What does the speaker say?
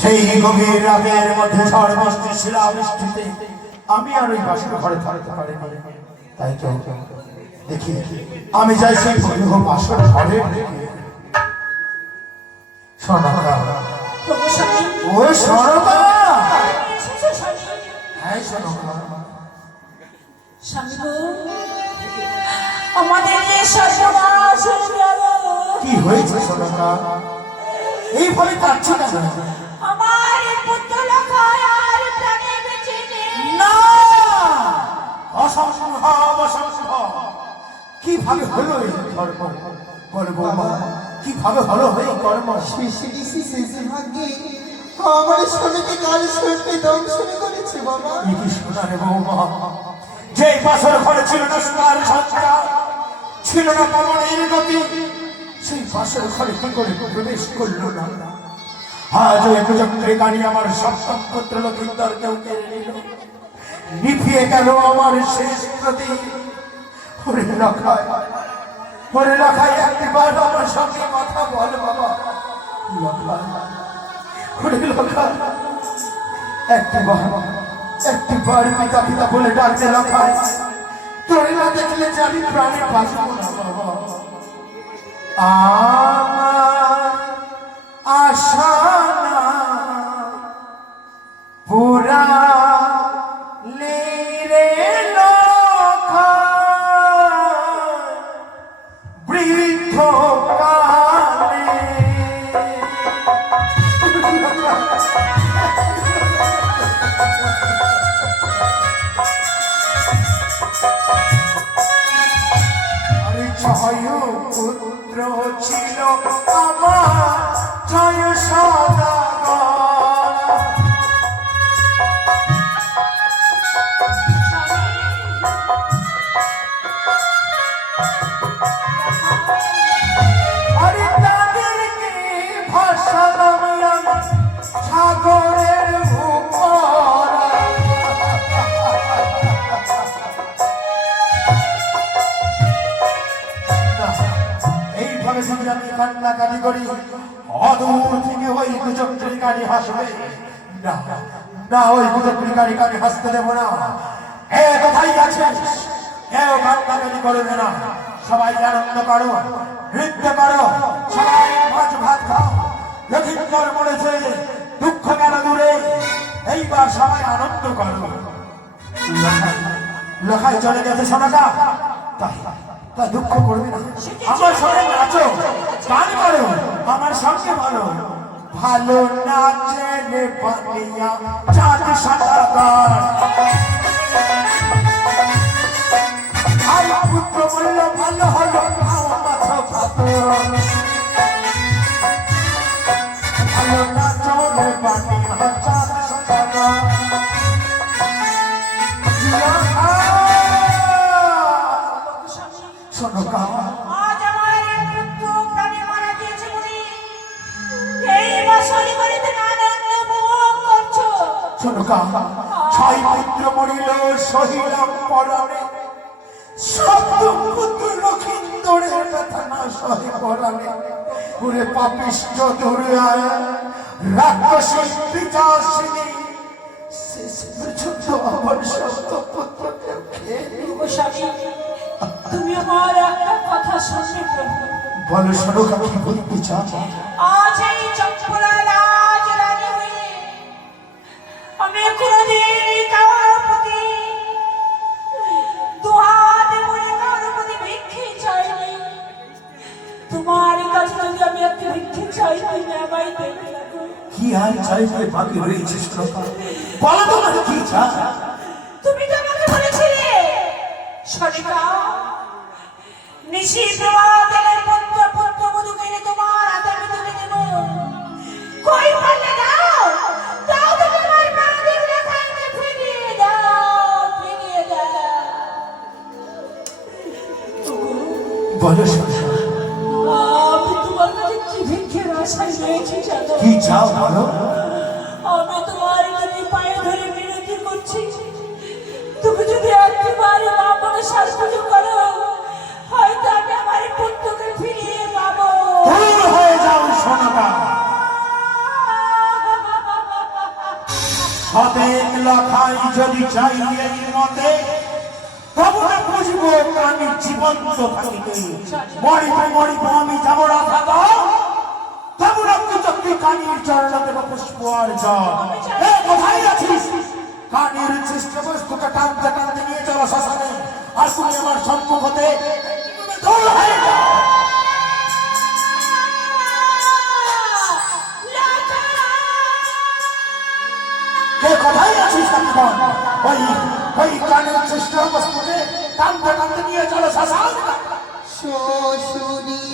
সেই গভীর রাতের মধ্যে ঝড় বৃষ্টি শিলাবৃষ্টিতে আমি আর ওই বাসর ঘরে থাকতে পারিনি। তাই তো দেখি আমি যাই সেই বাসর ঘরে। সনকা, ও সনকা, হ্যাঁ সনকা, আমাদের কি হয়েছে সনকা? এইভাবে কাটছে কেন? আমার পুত্র আর প্রাণে বেঁচে নেই। না, অসম্ভব অসম্ভব। কিভাবে হলো এই কর্ম? বলবো কিভাবে হলো এই কর্ম? ভাগ্যে আমার স্বামীকে কাল সর্পে দংশন করেছে বাবা। কি শোনা রে বৌমা, যে পাথর ঘরে ছিল না সোনার সঞ্চার, ছিল না পবনের গতি, সেই পাথর ঘরে কি করে প্রবেশ করলো না? আজ ওই কুচক্রে গাড়ি আমার সপ্তম পুত্র লক্ষিন্দরকেও কেড়ে নিল, নিভিয়ে গেল আমার শেষ প্রদীপ। ওরে লখায়, ওরে লখায়, একবার আমার সঙ্গে কথা বল বাবা। লখায়, ওরে লখায়, একটিবার পিতা পিতা বলে ডাকতে লখায়। তোরে না দেখলে যে আমি প্রাণে বাঁচব না বাবা। আমার আশা না পুরা রে লখায়, বৃদ্ধ কালে ছয় পুত্র ছিল আমার, ছয় সদাগর। আরে তাদেরকে ভাসালাম আমি সাগরের উপর। এইভাবে যদি আমি কান্নাকাটি করি, অদূর থেকে ওই কুচক্রী গাড়ি হাসবে না। না, ওই কুচক্রী গাড়ি হাসতে দেবো না। এ কোথায় আছিস? কেউ কান্নাকাটি করবে না, সবাই আনন্দ করো, নৃত্য করো, সবাই মাছ ভাত খাও। লক্ষিন্দর মরেছে, দুঃখ কেন দূরে, এইবার সবাই আনন্দ করো। লখায় চলে গেছে সোনাটা, তাই তা দুঃখ করবে না। আমার সঙ্গে নাচো, গান করো, আমার সঙ্গে বলো। ভালো নাচে রে বানিয়া চাঁদ সদাগর। আর পুত্র বলল ভালো হলো, মাথা পাথর। ভালো নাচো রে বানিয়া চাঁদ সদাগর। সনকা, আজ আমার পুত্র প্রাণে মারা গিয়েছে বলে এই বাসরি বাড়িতে আনন্দ উপভোগ করছো। সনকা, ছয় পুত্র মরিল সহিলাম পরাণে, সপ্তম পুত্র লক্ষিন্দরের কথা না সহে পরাণে। ওরে পাপিষ্ঠ দুর্গায় রাক্ষসী পিচাসিনী, শেষ পর্যন্ত আমার সপ্তম পুত্রকে খেয়ে নিল। স্বামী, তুমি আমার একটা কথা শুনবে প্রভু? বলো সনকা, কি বলতে চাও? আজ এই চম্পলা রাজ রানী হয়ে আমি কোনদিন কারোর প্রতি দুহাত মুড়ে কারোর প্রতি ভিক্ষে চাইনি। তোমার কাছে যদি আমি একটি ভিক্ষে চাই, তুমি আমায় দেবে না গো। কি আর চাইতে বাকি রয়েছে সনকা? বলো তোমার কি চাই? তুমি তো আমাকে বলেছিলে সনিকা, নিশি প্রভাতের পুত্র পুত্র বধূকে তোমার হাতে আমি তুলে দেব। কই পারলে দাও, দাও তো তোমার প্রাণের লেখাকে ফিরিয়ে দাও, ফিরিয়ে দাও। বলো সনকা, আমি তোমার কাছে কি ভিক্ষের আশায় রয়েছি জানো? কি চাও বলো? আমি তোমার কাছে পায়ে ধরে বিনতি করছি, তুমি যদি একবার মা বলে শাস্তি করো, হয়তো আমি আমার পুত্রকে ফিরিয়ে পাবো। দূর হয়ে যাও সনকা। শতেক লাখাই যদি চাই এই মতে তবু না বুঝবো আমি জীবন্ত থাকিতে মরিব আমি যাব রাধা তবু না কুচক্তি কানির চরণ দেব পুষ্প আর জল এ কোথায় আছিস কানির চেষ্টা বস্তুকে টানতে টানতে নিয়ে চলো শ্মশানে আর তুমি আমার সম্মুখ হতে দৌড় হয়ে যাও কে কোথায় আছিস কাকিমন ওই কানের চেষ্টা বস্তুকে টানতে টানতে নিয়ে চলো শ্মশানে শ্বশুরি